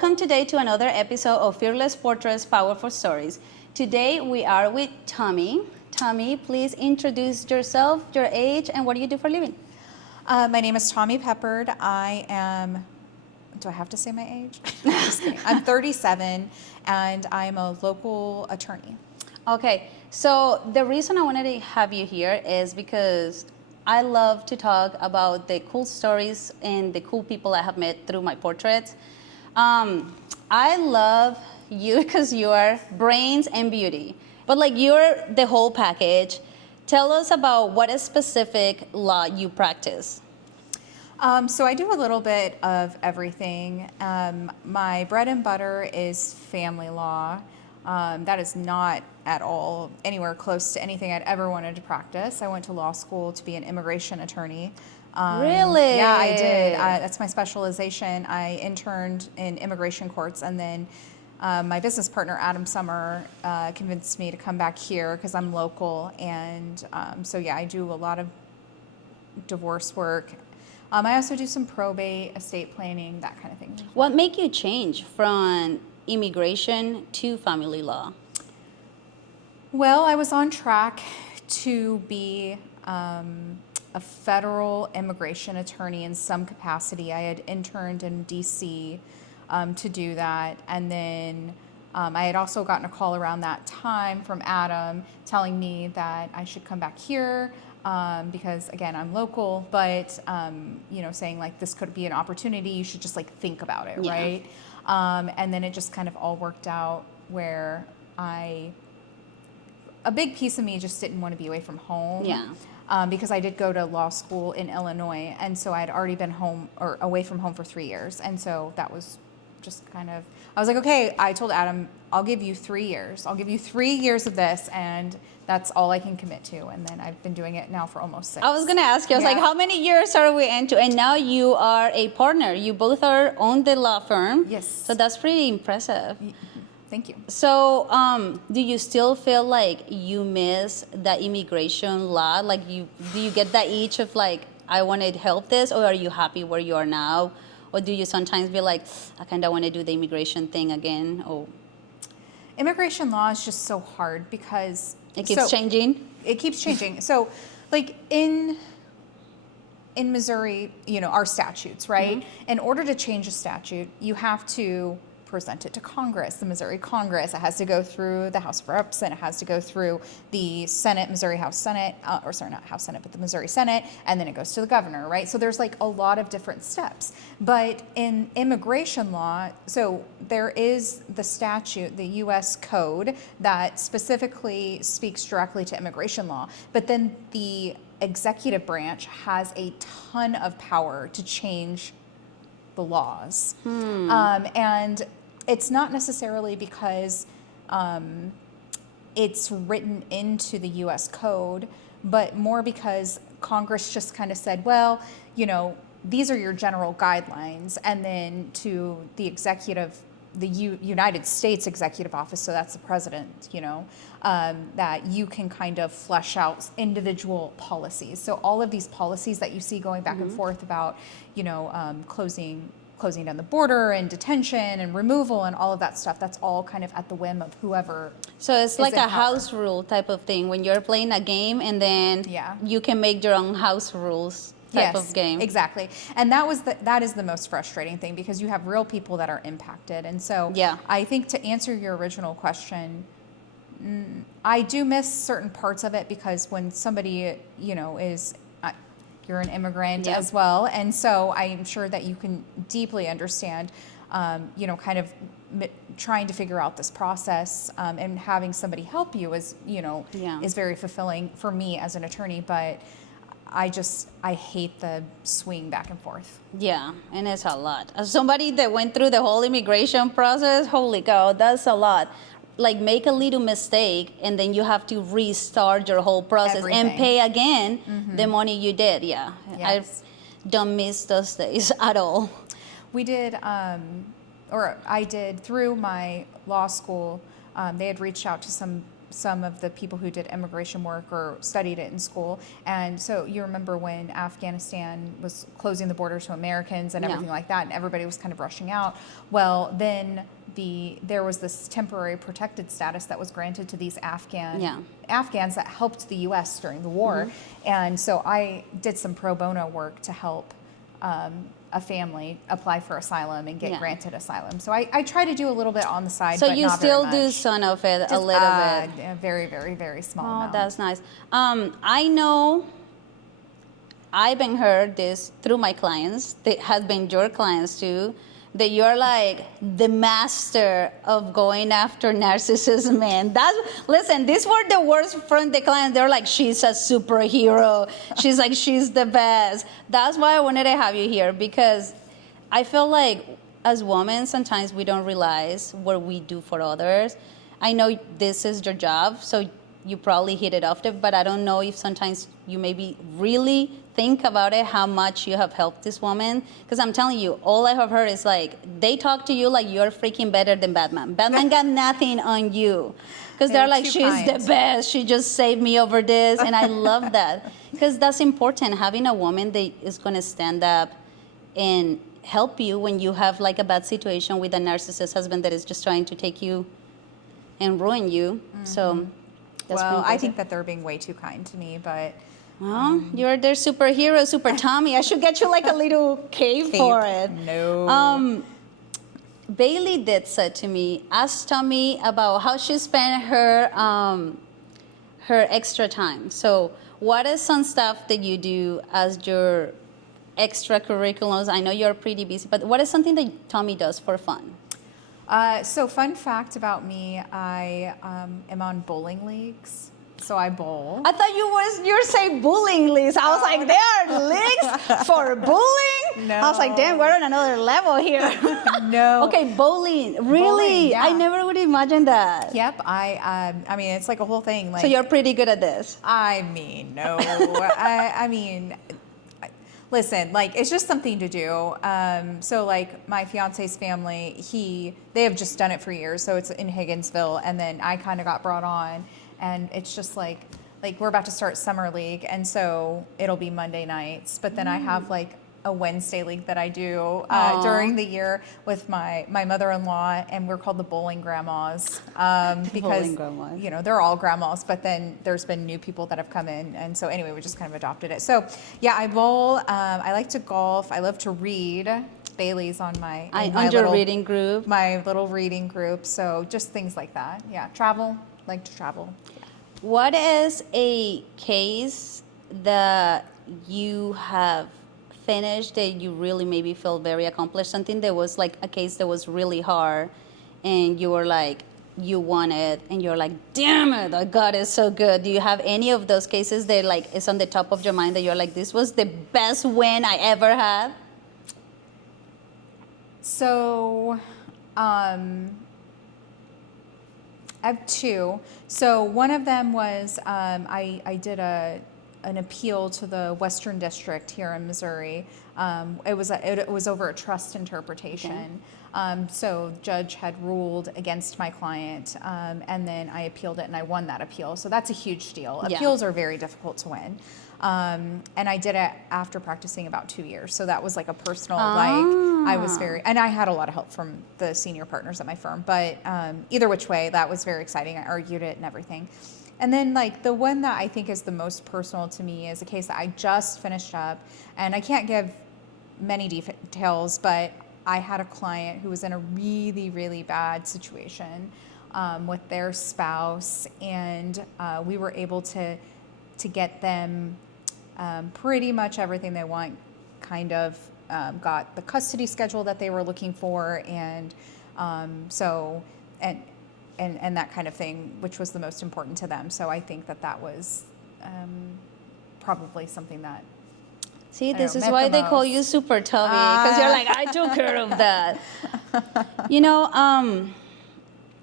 welcome today to another episode of Fearless Portraits, Powerful Stories. Today we are with Tomei. Tomei, please introduce yourself, your age, and what do you do for a living? My name is Tomei Peppard. I am, do I have to say my age? No, I'm just kidding. I'm 37 and I'm a local attorney. Okay, so the reason I wanted to have you here is because I love to talk about the cool stories and the cool people I have met through my portraits. I love you because you are brains and beauty, but like you're the whole package. Tell us about what a specific law you practice. So I do a little bit of everything. My bread and butter is family law. That is not at all anywhere close to anything I'd ever wanted to practice. I went to law school to be an immigration attorney. Really? Yeah, I did. That's my specialization. I interned in immigration courts, and then my business partner, Adam Summer, convinced me to come back here because I'm local. And so, yeah, I do a lot of divorce work. I also do some probate, estate planning, that kind of thing. What made you change from immigration to family law? Well, I was on track to be a federal immigration attorney in some capacity. I had interned in DC to do that, and then I had also gotten a call around that time from Adam telling me that I should come back here because, again, I'm local, but saying like this could be an opportunity. You should just like think about it, Yeah. right? And then it just kind of all worked out where a big piece of me just didn't want to be away from home. Yeah. Because I did go to law school in Illinois, and so I had already been home or away from home for 3 years, and so that was just kind of, I was like, okay, I told Adam, I'll give you 3 years. I'll give you 3 years of this, and that's all I can commit to. And then I've been doing it now for almost 6. I was gonna ask you, I was Yeah. like, how many years are we into? And now you are a partner. You both are on the law firm. Yes. So that's pretty impressive. Thank you. So, do you still feel like you miss the immigration law? Like, do you get that itch of like, I want to help this, or are you happy where you are now? Or do you sometimes be like, I kind of want to do the immigration thing again? Or Immigration law is just so hard because it keeps changing? It keeps changing. So, like in Missouri, our statutes, right? Mm-hmm. In order to change a statute, you have to present it to Congress, the Missouri Congress. It has to go through the House of Reps, and it has to go through the Senate, Missouri House Senate, not House Senate, but the Missouri Senate, and then it goes to the governor, right? So there's like a lot of different steps. But in immigration law, so there is the statute, the U.S. Code, that specifically speaks directly to immigration law, but then the executive branch has a ton of power to change the laws. And it's not necessarily because it's written into the U.S. Code, but more because Congress just kind of said, well, these are your general guidelines, and then to the executive, the United States Executive Office, so that's the president, that you can kind of flesh out individual policies. So all of these policies that you see going back and forth about, closing down the border and detention and removal and all of that stuff, that's all kind of at the whim of whoever. So it's is like in a power. house rule type of thing when you're playing a game and then you can make your own house rules type of game. Exactly. And that is the most frustrating thing because you have real people that are impacted. And so I think to answer your original question, I do miss certain parts of it because when somebody, is you're an immigrant as well. And so I'm sure that you can deeply understand, kind of trying to figure out this process and having somebody help you is very fulfilling for me as an attorney. But I hate the swing back and forth. Yeah, and it's a lot. As somebody that went through the whole immigration process, holy cow, that's a lot. Like make a little mistake and then you have to restart your whole process and pay again the money you did. Yeah, Yes. I don't miss those days at all. We did, I did through my law school. They had reached out to some some of the people who did immigration work or studied it in school. And so you remember when Afghanistan was closing the border to Americans and everything like that, and everybody was kind of rushing out. Well, then there was this temporary protected status that was granted to these Afghans that helped the U.S. during the war. And so I did some pro bono work to help a family apply for asylum and get granted asylum. So I try to do a little bit on the side, So but you not still very much. do some of it a little bit. A very, very, very small Oh, amount. that's nice. I know I've been heard this through my clients, that has been your clients too, that you're like the master of going after narcissism, man. Listen, these were the words from the clients. They're like, she's a superhero. She's the best. That's why I wanted to have you here, because I feel like as women, sometimes we don't realize what we do for others. I know this is your job, so you probably hit it off, but I don't know if sometimes you maybe really think about it, how much you have helped this woman. Because I'm telling you, all I have heard is like, they talk to you like you're freaking better than Batman. Batman got nothing on you. Because they're like, she's the best. She just saved me over this. And I love that. Because that's important, having a woman that is going to stand up and help you when you have like a bad situation with a narcissist husband that is just trying to take you and ruin you. So that's well, I think that they're being way too kind to me, but well, you're their superhero, Super Tommy. I should get you like a little cape for it. No. Bailey did say to me, ask Tommy about how she spent her her extra time. So what is some stuff that you do as your extracurriculars? I know you're pretty busy, but what is something that Tommy does for fun? So fun fact about me, I am on bowling leagues. So I bowl. I thought you're saying bowling leagues. I was like, there are leagues for bowling? No. I was like, damn, we're on another level here. No. Okay, bowling. Really? Bowling, yeah. I never would imagine that. Yep. I mean, it's like a whole thing. Like, So you're pretty good at this. I mean, no. I mean, listen, like, it's just something to do. So like my fiance's family, they have just done it for years. So it's in Higginsville. And then I kind of got brought on, and it's just like we're about to start summer league. And so it'll be Monday nights, but then I have like a Wednesday league that I do during the year with my mother-in-law, and we're called the Bowling Grandmas because Bowling Grandmas. you know, they're all grandmas, but then there's been new people that have come in, and so anyway, we just kind of adopted it. So yeah, I bowl. I like to golf. I love to read. Bailey's on my reading group. my little reading group. So just things like that. Yeah, like to travel. What is a case that you have finished that you really maybe feel very accomplished? Something that was like a case that was really hard and you were like, you won it and you're like, damn it, oh God is so good. Do you have any of those cases that like is on the top of your mind that you're like, this was the best win I ever had? So, I have two. So one of them was I did an appeal to the Western District here in Missouri. It was over a trust interpretation. So the judge had ruled against my client, and then I appealed it, and I won that appeal. So that's a huge deal. Yeah. Appeals are very difficult to win. And I did it after practicing about 2 years. So that was like a personal, I was and I had a lot of help from the senior partners at my firm, but either which way, that was very exciting. I argued it and everything. And then like the one that I think is the most personal to me is a case that I just finished up, and I can't give many details, but I had a client who was in a really, really bad situation with their spouse, and we were able to get them pretty much everything they want, kind of got the custody schedule that they were looking for, and and that kind of thing, which was the most important to them. So I think that was probably something that. See, this is why they call you Super Tommy, because you're like, I took care of that. You know,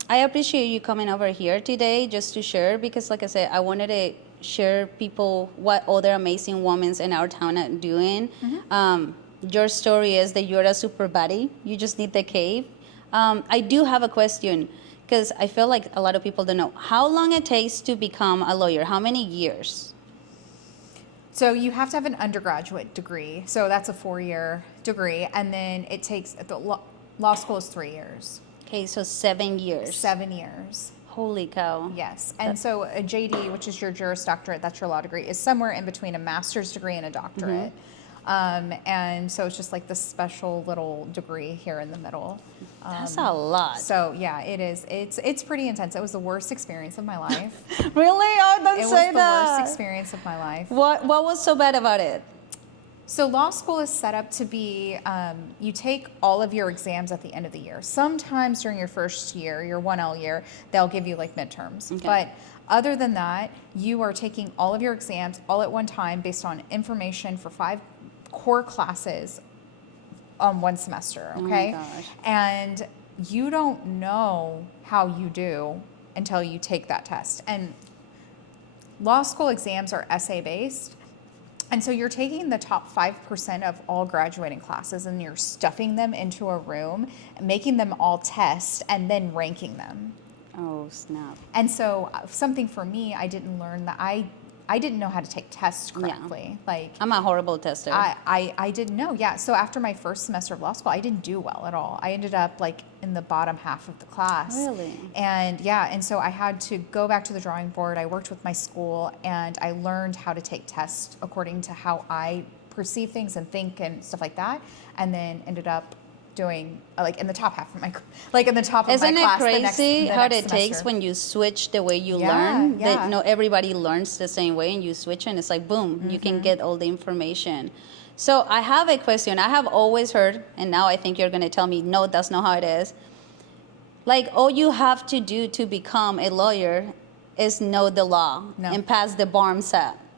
I appreciate you coming over here today just to share, because like I said, I wanted to share people what other amazing women in our town are doing. Mm-hmm. Your story is that you're a super buddy. You just need the cave. I do have a question. Because I feel like a lot of people don't know how long it takes to become a lawyer. How many years? So you have to have an undergraduate degree. So that's a 4-year degree. And then it takes, the law school is 3 years. Okay, so 7 years. 7 years. Holy cow. Yes. And so a JD, which is your Juris Doctorate, that's your law degree, is somewhere in between a master's degree and a doctorate. And so it's just like this special little degree here in the middle. That's a lot. So yeah, it is. It's pretty intense. It was the worst experience of my life. Really? Oh, don't It say was the that. worst experience of my life. What was so bad about it? So law school is set up to be, you take all of your exams at the end of the year. Sometimes during your first year, your 1L year, they'll give you like midterms. Okay. But other than that, you are taking all of your exams all at one time based on information for 5 core classes on one semester, okay? Oh my gosh. And you don't know how you do until you take that test. And law school exams are essay based. And so you're taking the top 5% of all graduating classes and you're stuffing them into a room, making them all test, and then ranking them. Oh, snap. And so something for me, I didn't learn that I didn't know how to take tests correctly. Like I'm a horrible tester. I didn't know. Yeah. So after my first semester of law school, I didn't do well at all. I ended up like in the bottom half of the class. Really? And yeah, and so I had to go back to the drawing board. I worked with my school and I learned how to take tests according to how I perceive things and think and stuff like that. And then ended up doing like in the top half of my Isn't my it class crazy how it next takes semester. when you switch the way you Yeah, learn? yeah. That not everybody learns the same way, and you switch, and it's like boom, you can get all the information. So I have a question. I have always heard, and now I think you're going to tell me, no, that's not how it is. Like all you have to do to become a lawyer is know the law No. and pass the bar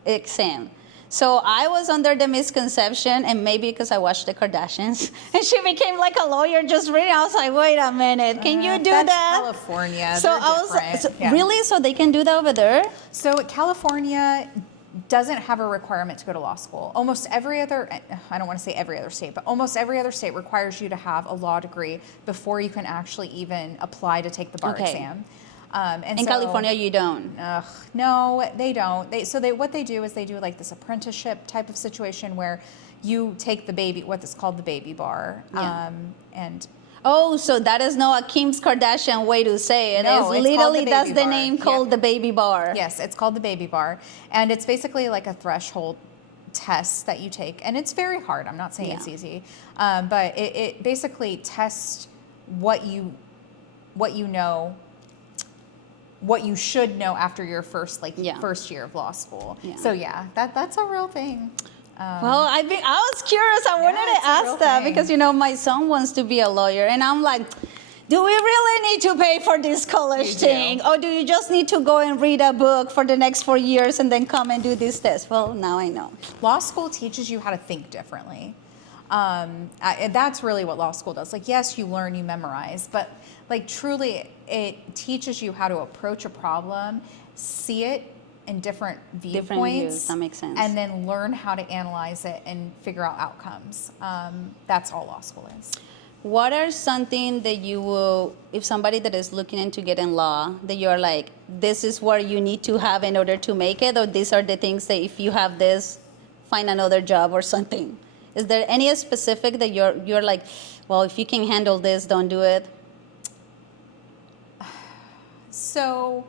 exam. So I was under the misconception, and maybe because I watched the Kardashians, and she became like a lawyer just reading. I was like, wait a minute, can you do That's that? California. So They're I was different. so, Yeah. really, so they can do that over there? So California doesn't have a requirement to go to law school. Almost every other, I don't want to say every other state, but almost every other state requires you to have a law degree before you can actually even apply to take the bar Okay. exam. And In so- California, you don't. no, they don't. What they do is they do like this apprenticeship type of situation where you take the baby, what is called the baby bar, Yeah. and Oh, so that is not a Kim Kardashian way to say it. No, It's it's called literally the that's baby the bar. name called Yep. the baby bar. yes, it's called the baby bar, and it's basically like a threshold test that you take, and it's very hard. I'm not saying it's Yeah. easy, but it basically tests what you know, what you should know after your first Yeah. first year of law school. Yeah. So yeah, that's a real thing. Well, I was curious. I wanted it's to a real ask that thing. because my son wants to be a lawyer, and I'm like, do we really need to pay for this college You do. thing, or do you just need to go and read a book for the next 4 years and then come and do this test? Well, now I know. Law school teaches you how to think differently. And that's really what law school does. Like, yes, you learn, you memorize, but like truly it teaches you how to approach a problem, see it in different viewpoints. views, that makes sense. And then learn how to analyze it and figure out outcomes. That's all law school is. What are something that you will, if somebody that is looking into getting law, that you're like, this is what you need to have in order to make it, or these are the things that if you have this, find another job or something? Is there any specific that you're like, well, if you can handle this, don't do it? So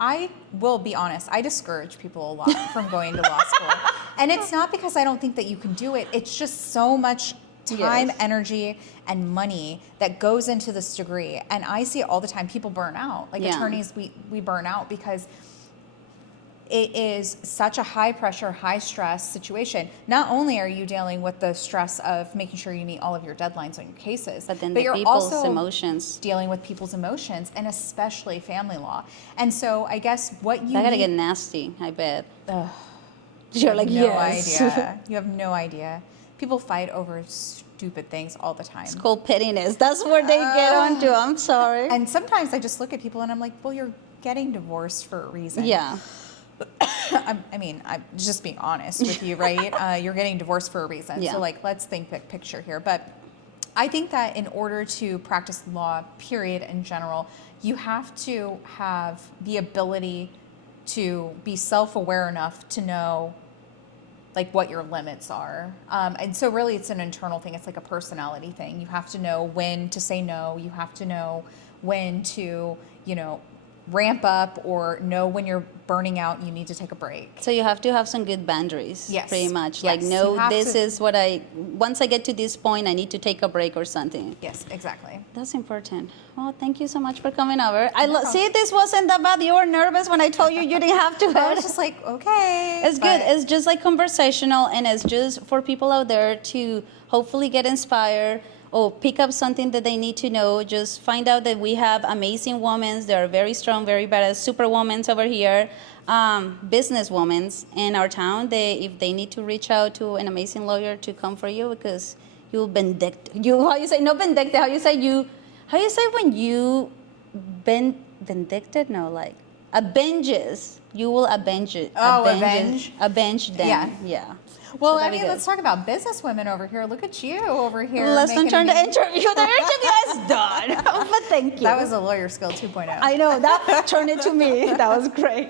I will be honest, I discourage people a lot from going to law school. And it's not because I don't think that you can do it. It's just so much time, Yes. energy, and money that goes into this degree. And I see it all the time. People burn out. Like Yeah. attorneys, we burn out because it is such a high pressure, high stress situation. Not only are you dealing with the stress of making sure you meet all of your deadlines on your cases, But then the you're people's also emotions. dealing with people's emotions, and especially family law. And so I guess what you That gotta need- get nasty, I bet. Ugh, You're you like, have no yes. idea. You have no idea. People fight over stupid things all the time. It's called pettiness. That's where they get onto. I'm sorry. And sometimes I just look at people and I'm like, well, you're getting divorced for a reason. Yeah. I'm just being honest with you, right? You're getting divorced for a reason. Yeah. So like, let's think big picture here. But I think that in order to practice law, period, in general, you have to have the ability to be self-aware enough to know like what your limits are. And so really it's an internal thing. It's like a personality thing. You have to know when to say no. You have to know when to, ramp up, or know when you're burning out and you need to take a break. So you have to have some good boundaries, Yes. pretty much. Yes. Like, You no, have this to- is once I get to this point, I need to take a break or something. Yes, exactly. That's important. Well, thank you so much for coming over. problem. See, this wasn't that bad. You were nervous when I told you you didn't have to. I was just like, okay. It's good. but- It's just like conversational, and it's just for people out there to hopefully get inspired or pick up something that they need to know. Just find out that we have amazing women. They are very strong, very badass, superwomen over here, business women in our town. If they need to reach out to an amazing lawyer to come for you, because you'll vindictive. How you say, no vindictive, how you say when you vindicted? No, like avenges. You will avenge it. Oh, avenge? Avenge them. Yeah. Yeah. Well, So I that'd be mean, good. let's talk about business women over here. Look at you over here. Let's not making turn the me- interview. The interview is done. But thank you. That was a lawyer skill 2.0. I know, that turned it to me. That was great.